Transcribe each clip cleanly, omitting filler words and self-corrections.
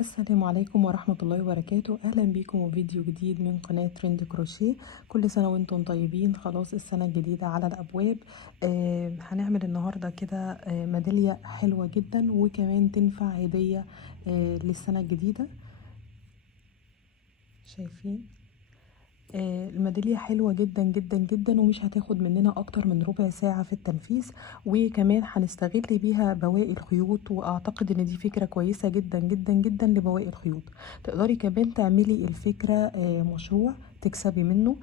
السلام عليكم ورحمة الله وبركاته. أهلا بيكم وفيديو جديد من قناة ترند كروشيه. كل سنة وانتم طيبين، خلاص السنة الجديدة على الأبواب. هنعمل النهاردة كده ميدالية حلوة جدا وكمان تنفع هدية للسنة الجديدة. شايفين الميدالية حلوة جدا جدا جدا، ومش هتاخد مننا اكتر من ربع ساعة في التنفيذ، وكمان هنستغل بيها بواقي الخيوط، واعتقد ان دي فكرة كويسة جدا جدا جدا لبواقي الخيوط. تقدري كمان تعملي الفكرة مشروع تكسبي منه.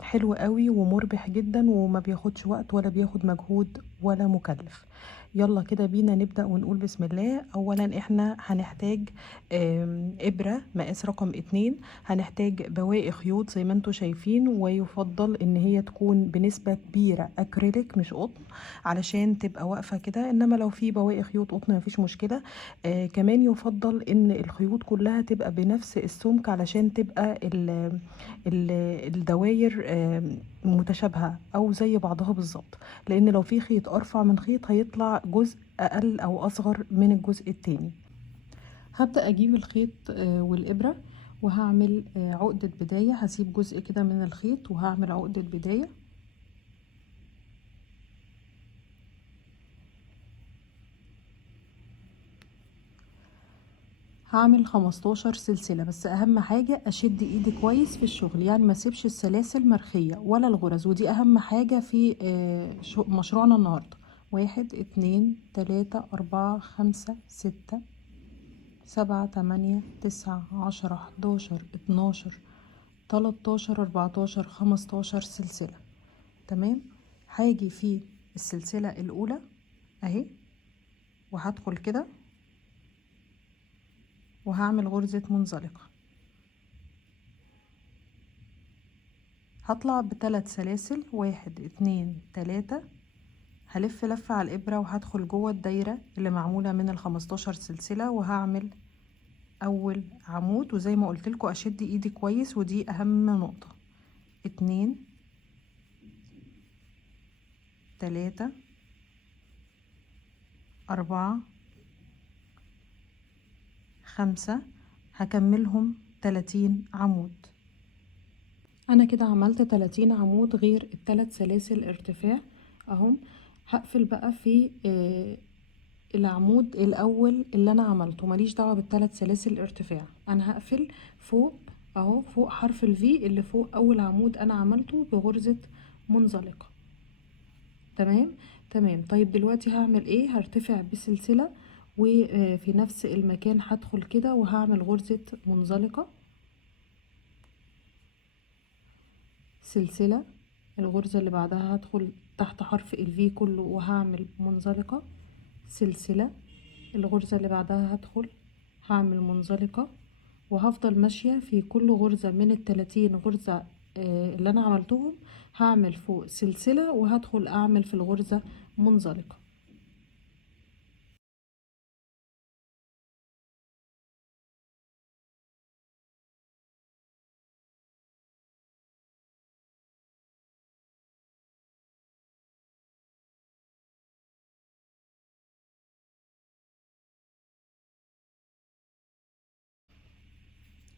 حلو قوي ومربح جدا، وما بياخدش وقت ولا بياخد مجهود ولا مكلف. يلا كده بينا نبدأ ونقول بسم الله. اولا احنا هنحتاج ابرة مقاس رقم 2، هنحتاج بواقي خيوط زي ما انتوا شايفين، ويفضل ان هي تكون بنسبة كبيرة اكريليك مش قطن علشان تبقى واقفة كده، انما لو في بواقي خيوط قطن مفيش مشكلة. كمان يفضل ان الخيوط كلها تبقى بنفس السمك علشان تبقى ال الدواير متشابهة او زي بعضها بالظبط، لان لو في خيط ارفع من خيط هيطلع جزء اقل او اصغر من الجزء التاني. هبدأ أجيب الخيط والإبرة، وهعمل عقدة بداية. هسيب جزء كده من الخيط وهعمل عقدة بداية. هعمل 15 سلسلة، بس أهم حاجة أشد إيدي كويس في الشغل، يعني ما سيبش السلاسل مرخية ولا الغرز، ودي أهم حاجة في مشروعنا النهاردة. 1 2 3 4 5 6 7 8 9 10 11 12 13 14 15 سلسلة. تمام. هاجي في السلسلة الأولى أهي، وهدخل كده وهعمل غرزة منزلقة. هطلع بثلاث سلاسل، 1 2 3. هلف لفة على الإبرة وهدخل جوه الدايرة اللي معمولة من ال15 سلسلة، وهعمل أول عمود، وزي ما قلتلكوا أشد إيدي كويس، ودي أهم نقطة. 2 3 4 5. هكملهم 30 عمود. انا كده عملت 30 عمود غير الثلاث سلاسل ارتفاع اهم. هقفل بقى في العمود الاول اللي انا عملته، ماليش دعوه بالثلاث سلاسل ارتفاع. انا هقفل فوق اهو، فوق حرف الفي اللي فوق اول عمود انا عملته بغرزه منزلقه. تمام تمام. طيب دلوقتي هعمل ايه؟ هرتفع بسلسله، وفي نفس المكان هدخل كده وهعمل غرزه منزلقه، سلسلة. الغرزة اللي بعدها هدخل تحت حرف الفي كله وهعمل منزلقة، سلسلة. الغرزة اللي بعدها هدخل هعمل منزلقة، وهفضل ماشية في كل غرزة من ال30 غرزة اللي انا عملتهم. هعمل فوق سلسلة وهدخل اعمل في الغرزة منزلقة.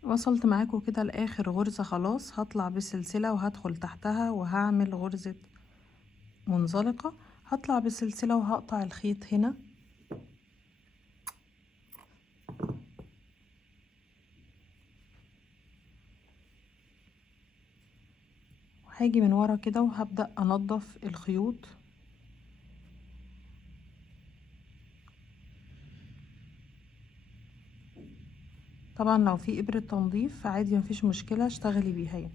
وصلت معاكم كده لاخر غرزة، خلاص هطلع بسلسلة وهدخل تحتها وهعمل غرزة منزلقة. هطلع بسلسلة وهقطع الخيط هنا، هاجي من ورا كده وهبدأ انضف الخيوط. طبعا لو في ابرة تنظيف عادي مفيش مشكلة، اشتغلي بيها يعني.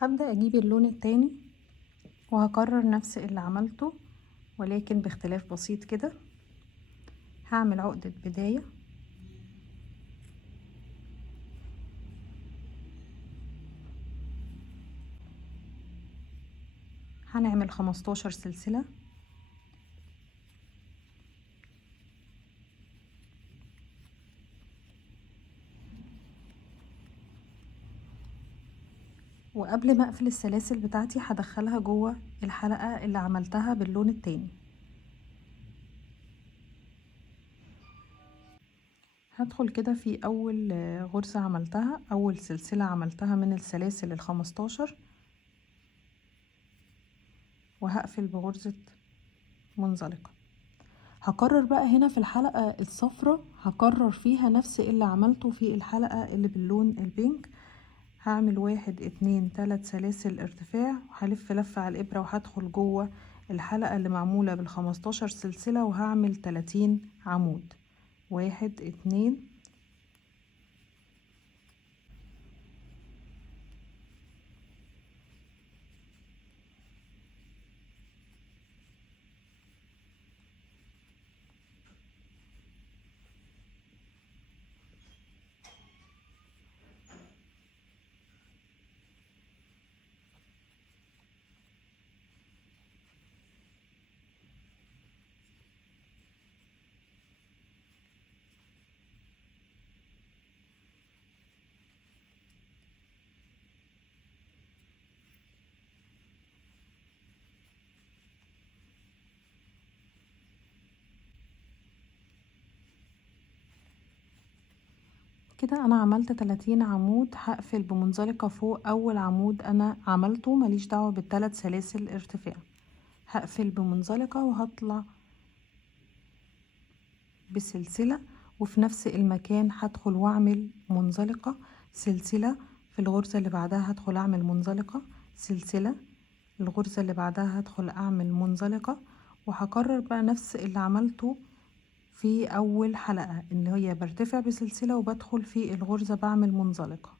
هبدأ اجيب اللون التاني وهكرر نفس اللي عملته ولكن باختلاف بسيط كده. هعمل عقدة بداية هنعمل 15 سلسلة، وقبل ما اقفل السلاسل بتاعتي هدخلها جوه الحلقة اللي عملتها باللون التاني. هدخل كده في اول غرزة عملتها، اول سلسلة عملتها من السلاسل ال15، وهقفل بغرزة منزلقة. هكرر بقى هنا في الحلقة الصفراء، هكرر فيها نفس اللي عملته في الحلقة اللي باللون البينك. هعمل 1 2 3 سلاسل ارتفاع، وهلف لفة على الابرة وهدخل جوه الحلقة اللي معمولة بال15 سلسلة، وهعمل 30 عمود. 1 2 كده انا عملت 30 عمود. هقفل بمنزلقة فوق اول عمود انا عملته، ماليش دعوة بالثلاث سلاسل ارتفاع. هقفل بمنزلقة وهطلع بسلسلة، وفي نفس المكان هدخل واعمل منزلقة، سلسلة، في الغرزة اللي بعدها هدخل اعمل منزلقة، سلسلة، الغرزة اللي بعدها هدخل اعمل منزلقة. وهكرر بقى نفس اللي عملته في اول حلقة، اللي هي برتفع بسلسلة وبدخل في الغرزة بعمل منزلقة.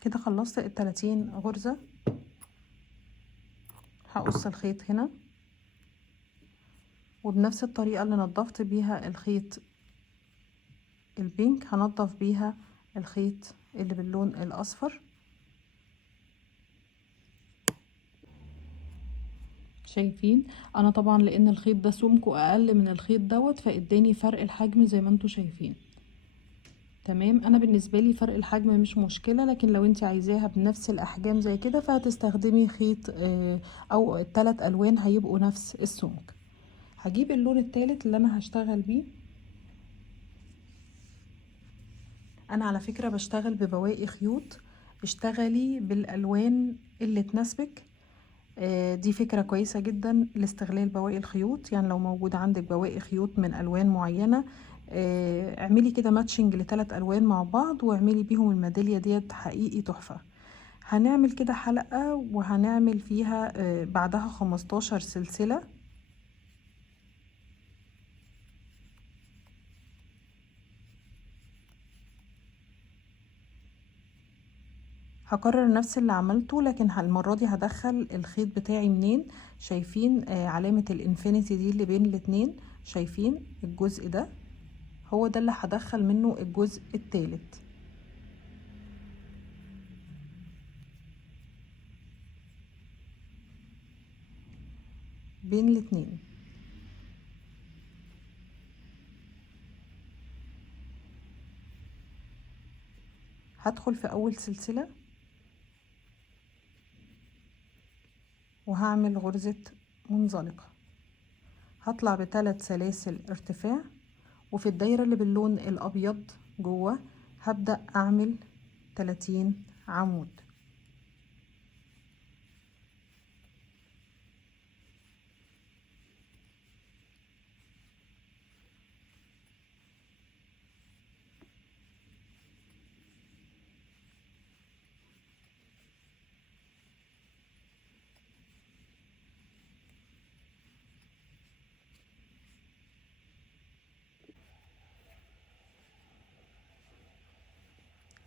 كده خلصت ال30 غرزة. هقص الخيط هنا، وبنفس الطريقة اللي نضفت بيها الخيط البينك هنضف بيها الخيط اللي باللون الاصفر. شايفين انا طبعا لان الخيط ده سمكه اقل من الخيط دوت فاداني فرق الحجم زي ما انتوا شايفين. تمام، انا بالنسبه لي فرق الحجم مش مشكله، لكن لو انت عايزاها بنفس الاحجام زي كده فهتستخدمي خيط او الثلاث الوان هيبقوا نفس السمك. هجيب اللون الثالث اللي انا هشتغل بيه. انا على فكره بشتغل ببواقي خيوط، اشتغلي بالالوان اللي تناسبك. دي فكرة كويسة جدا لاستغلال بواقي الخيوط. يعني لو موجود عندك بواقي خيوط من ألوان معينة، اعملي كده ماتشنج ل3 ألوان مع بعض واعملي بيهم الميدالية ديت، حقيقي تحفة. هنعمل كده حلقة وهنعمل فيها بعدها 15 سلسلة. هكرر نفس اللي عملته، لكن المرة دي هدخل الخيط بتاعي منين. شايفين علامة الانفينيتي دي اللي بين الاتنين؟ شايفين الجزء ده؟ هو ده اللي هدخل منه الجزء الثالث. بين الاتنين. هدخل في اول سلسلة وهعمل غرزة منزلقة، هطلع ب3 سلاسل ارتفاع، وفي الدايرة اللي باللون الابيض جوه هبدأ اعمل 30 عمود.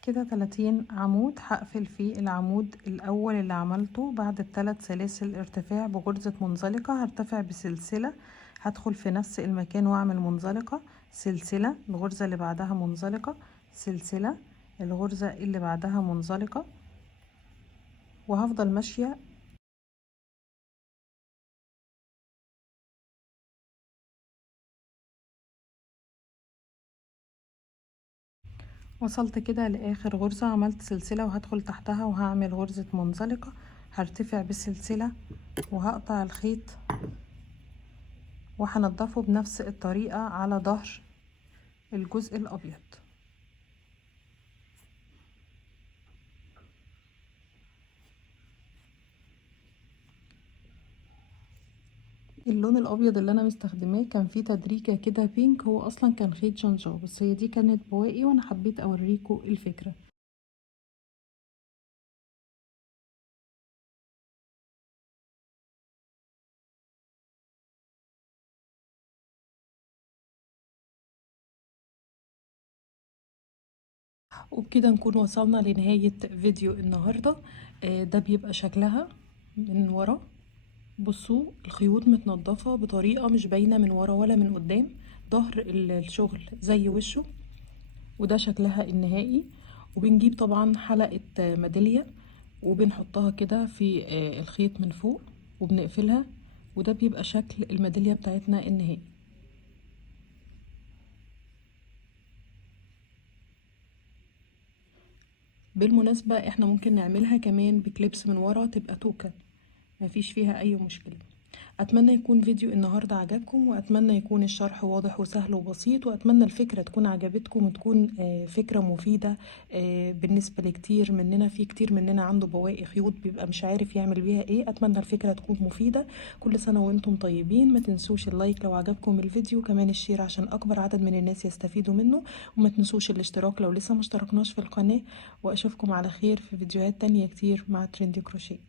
كده 30 عمود. هقفل في العمود الاول اللي عملته بعد ال3 سلاسل ارتفاع بغرزة منزلقة، هرتفع بسلسلة، هدخل في نفس المكان واعمل منزلقة، سلسلة، الغرزة اللي بعدها منزلقة، سلسلة، الغرزة اللي بعدها منزلقة، وهفضل ماشية وصلت كده لاخر غرزة، عملت سلسلة وهدخل تحتها وهعمل غرزة منزلقة، هرتفع بالسلسلة وهقطع الخيط وهنضفه بنفس الطريقة على ظهر الجزء الابيض. اللون الابيض اللي انا مستخدماه كان فيه تدريجة كده بينك، هو اصلا كان خيط جنجا، بس هي دي كانت بواقي وانا حبيت اوريكم الفكرة. وبكده نكون وصلنا لنهاية فيديو النهاردة. ده بيبقى شكلها من ورا. بصوا الخيوط متنضفة بطريقة مش باينة من ورا ولا من قدام، ظهر الشغل زي وشه، وده شكلها النهائي. وبنجيب طبعا حلقة ميدالية وبنحطها كده في الخيط من فوق وبنقفلها، وده بيبقى شكل الميدالية بتاعتنا النهائي. بالمناسبة احنا ممكن نعملها كمان بكليبس من ورا تبقى توكة، مفيش فيها اي مشكلة. اتمنى يكون فيديو النهاردة عجبكم، واتمنى يكون الشرح واضح وسهل وبسيط، واتمنى الفكرة تكون عجبتكم وتكون فكرة مفيدة بالنسبة لكتير مننا. في كتير مننا عنده بواقي خيوط بيبقى مش عارف يعمل بيها ايه. اتمنى الفكرة تكون مفيدة. كل سنة وانتم طيبين. ما تنسوش اللايك لو عجبكم الفيديو، كمان الشير عشان اكبر عدد من الناس يستفيدوا منه، وما تنسوش الاشتراك لو لسه مشتركناش في القناة. واشوفكم على خير في فيديوهات تانية كتير مع تريندي كروشيه.